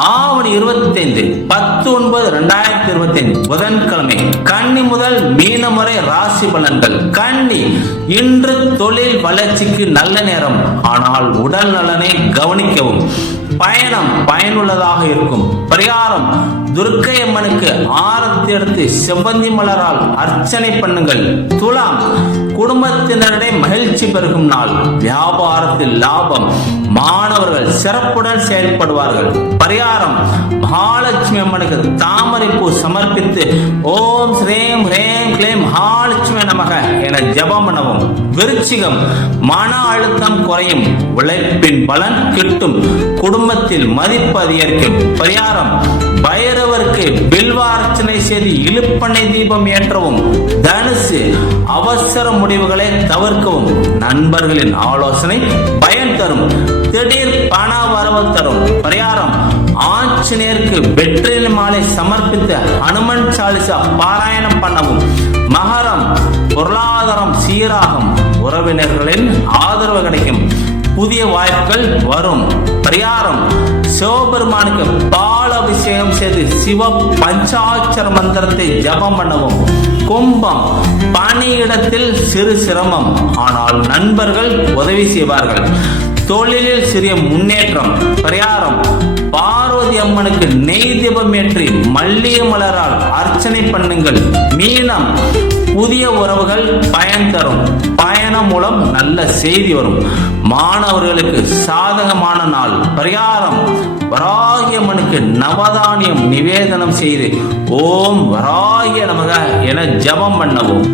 ஆவணி இருபத்தி ஐந்து பத்து ஒன்பது ரெண்டாயிரத்தி இருபத்தி ஐந்து புதன்கிழமை கன்னி முதல் மீனம் ராசி பலன்கள். கன்னி இன்று தொழில் வளர்ச்சிக்கு நல்ல நேரம். ஆனால் உடல் நலனை கவனிக்கவும். பயணம் பயனுள்ளதாக இருக்கும். பரிகாரம் துர்க்கை அம்மனுக்கு ஆரத்தி எடுத்து செவ்வந்தி மலரால் அர்ச்சனை பண்ணுங்கள். துலாம் குடும்பத்தினரிடையே மகிழ்ச்சி பெருகும் நாள். வியாபாரத்தில் லாபம். மாணவர்கள் சிறப்புடன் செயல்படுவார்கள். பரிகாரம் மகாலட்சுமி அம்மனுக்கு தாமரை பூ சமர்ப்பித்து ஓம் ஸ்ரீம் ஹ்ரேம் கிளைம் கிளைம் மகாலட்சுமி நமக என ஜபம் பண்ணவும். விருச்சிகம் மன அழுத்தம் குறையும். உழைப்பின் பலன் கிட்டும். குடும்பத்தில் மதிப்பு அதிகரிக்கும் பரிகாரம் பைரவருக்கு பில்வார்ச்சனை செய்து இழுப்பனை தீபம் ஏற்றவும். தனுசு அவசர முடிவுகளை தவிர்க்கவும். நண்பர்களின் ஆலோசனை பயன் தரும். திடீர் பண வரவு தரும். பரிகாரம் ஆஞ்சநேயருக்கு வெற்றில் மாலை சமர்ப்பித்து அனுமன் சாலிசா பாராயணம் பண்ணவும். மகரம் பொருளாதாரம் சீராகும். உறவினர்களின் ஆதரவு கிடைக்கும். புதிய வாய்ப்புகள் வரும். பரிகாரம் சிவபெருமானுக்கு பால் அபிஷேகம் செய்து சிவ பஞ்சாட்சர மந்திரத்தை ஜபம் பண்ணவும். கும்பம். பணியிடத்தில் சிறு சிரமம். ஆனால் நண்பர்கள் உதவி செய்வார்கள். தொழிலில் சிறிய முன்னேற்றம் பிரயாரம். பார்வதி அம்மனுக்கு நெய் தீபம் ஏற்றி மல்லிகை மலரால் அர்ச்சனை பண்ணுங்கள். மீனம் புதிய உறவுகள் பயன் தரும். பயணம் மூலம் நல்ல செய்தி வரும். மாணவர்களுக்கு சாதகமான நாள் பரிகாரம் வராகியம்மனுக்கு நவதானியம் நிவேதனம் செய்து ஓம் வராகிய நமக என ஜபம் பண்ணவும்.